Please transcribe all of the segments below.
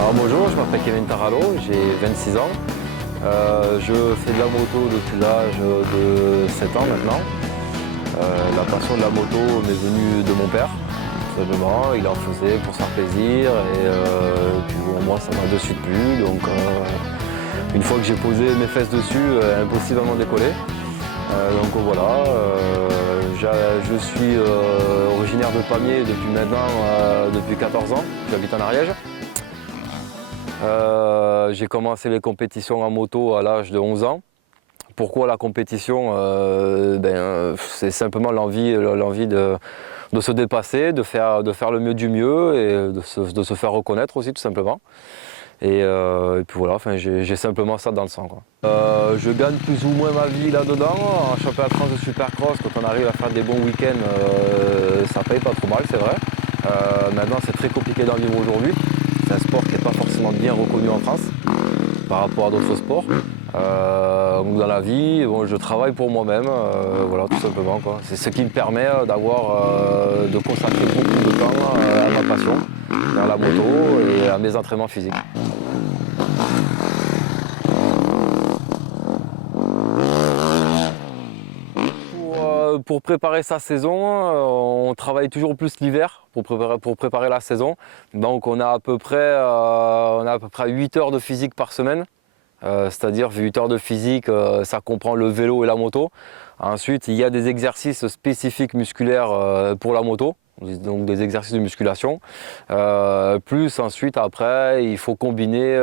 Alors bonjour, je m'appelle Kevin Taralo, j'ai 26 ans. Je fais de la moto depuis l'âge de 7 ans maintenant. La passion de la moto m'est venue de mon père, tout simplement. Il en faisait pour se faire plaisir et puis bon, moi ça m'a de suite plu. Donc une fois que j'ai posé mes fesses dessus, impossible à m'en décoller. Donc voilà, je suis originaire de Pamiers depuis maintenant depuis 14 ans, j'habite en Ariège. J'ai commencé les compétitions en moto à l'âge de 11 ans. Pourquoi la compétition? C'est simplement l'envie de se dépasser, de faire le mieux du mieux et de se faire reconnaître aussi tout simplement. Et puis voilà, enfin, j'ai simplement ça dans le sang, quoi. Je gagne plus ou moins ma vie là-dedans. En championnat de France de Supercross, quand on arrive à faire des bons week-ends, ça paye pas trop mal, c'est vrai. Maintenant, c'est très compliqué d'en vivre aujourd'hui. C'est un sport qui n'est pas forcément bien reconnu en France par rapport à d'autres sports. Dans la vie, bon, je travaille pour moi-même, voilà, tout simplement, quoi. C'est ce qui me permet de consacrer beaucoup de temps à ma passion, à la moto et à mes entraînements physiques. Pour préparer sa saison, on travaille toujours plus l'hiver pour préparer la saison. Donc on a à peu près 8 heures de physique par semaine. C'est-à-dire 8 heures de physique, ça comprend le vélo et la moto. Ensuite, il y a des exercices spécifiques musculaires pour la moto, donc des exercices de musculation. Plus ensuite, après, il faut combiner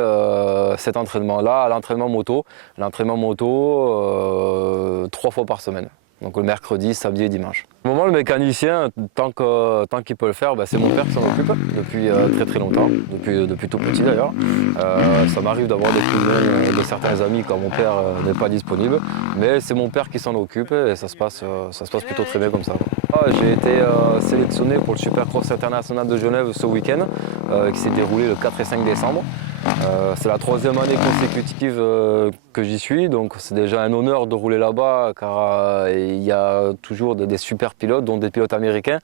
cet entraînement-là à l'entraînement moto. L'entraînement moto 3 fois par semaine. Donc le mercredi, samedi et dimanche. Au moment, le mécanicien, tant qu'il peut le faire, c'est mon père qui s'en occupe depuis très longtemps, depuis tout petit d'ailleurs. Ça m'arrive d'avoir des coups de main de certains amis quand mon père n'est pas disponible, mais c'est mon père qui s'en occupe et ça se passe plutôt très bien comme ça. J'ai été sélectionné pour le Supercross international de Genève ce week-end, qui s'est déroulé le 4 et 5 décembre. C'est la 3e année consécutive que j'y suis, donc c'est déjà un honneur de rouler là-bas car il y a toujours des super pilotes, dont des pilotes américains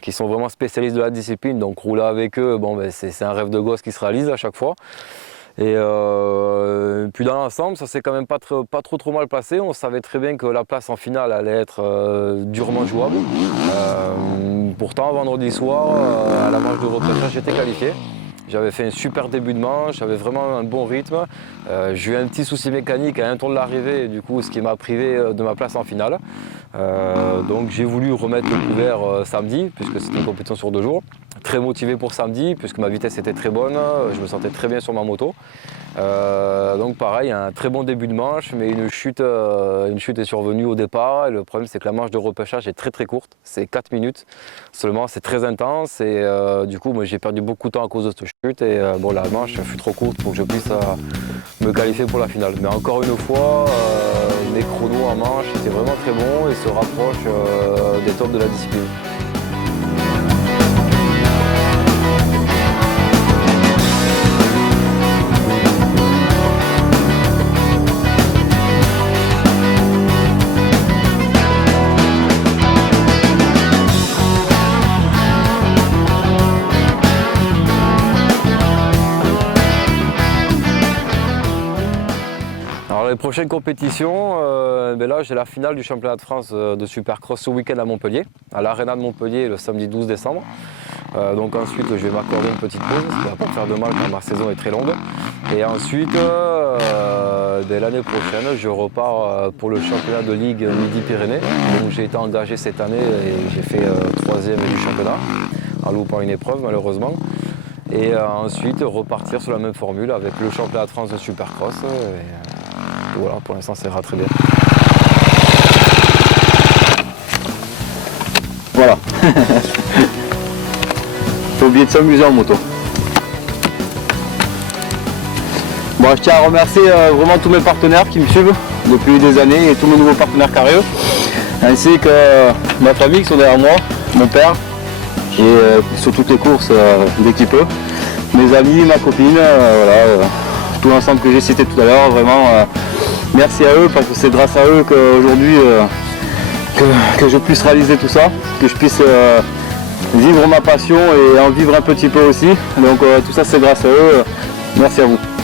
qui sont vraiment spécialistes de la discipline, donc rouler avec eux, c'est un rêve de gosse qui se réalise à chaque fois. Et puis dans l'ensemble, ça s'est quand même pas trop mal passé. On savait très bien que la place en finale allait être durement jouable. Pourtant, vendredi soir, à la manche de repêchage, j'étais qualifié. J'avais fait un super début de manche, j'avais vraiment un bon rythme. J'ai eu un petit souci mécanique à un tour de l'arrivée, du coup, ce qui m'a privé de ma place en finale. Donc j'ai voulu remettre le couvert samedi, puisque c'était une compétition sur 2 jours. Très motivé pour samedi, puisque ma vitesse était très bonne, je me sentais très bien sur ma moto. Donc pareil, un très bon début de manche, mais une chute est survenue au départ. Et le problème, c'est que la manche de repêchage est très courte, c'est 4 minutes seulement, c'est très intense. Et du coup, j'ai perdu beaucoup de temps à cause de cette chute. Et la manche fut trop courte pour que je puisse me qualifier pour la finale. Mais encore une fois, mes chronos en manche étaient vraiment très bons et se rapprochent des tops de la discipline. Alors les prochaines compétitions, là j'ai la finale du championnat de France de Supercross ce week-end à Montpellier, à l'Arena de Montpellier le samedi 12 décembre. Donc ensuite je vais m'accorder une petite pause, ce qui va pas me faire de mal car ma saison est très longue. Et ensuite l'année prochaine je repars pour le championnat de Ligue Midi-Pyrénées. Donc j'ai été engagé cette année et j'ai fait 3e du championnat, en loupant une épreuve malheureusement. Et ensuite repartir sur la même formule avec le championnat de France de Supercross. Et voilà, pour l'instant ça ira très bien. Voilà. Faut oublier de s'amuser en moto. Bon, je tiens à remercier vraiment tous mes partenaires qui me suivent depuis des années et tous mes nouveaux partenaires carrieux, ainsi que ma famille qui sont derrière moi, mon père qui est sur toutes les courses dès qu'il peut, mes amis, ma copine, tout l'ensemble que j'ai cité tout à l'heure, vraiment merci à eux parce que c'est grâce à eux qu'aujourd'hui que je puisse réaliser tout ça, que je puisse vivre ma passion et en vivre un petit peu aussi. Donc tout ça c'est grâce à eux. Merci à vous.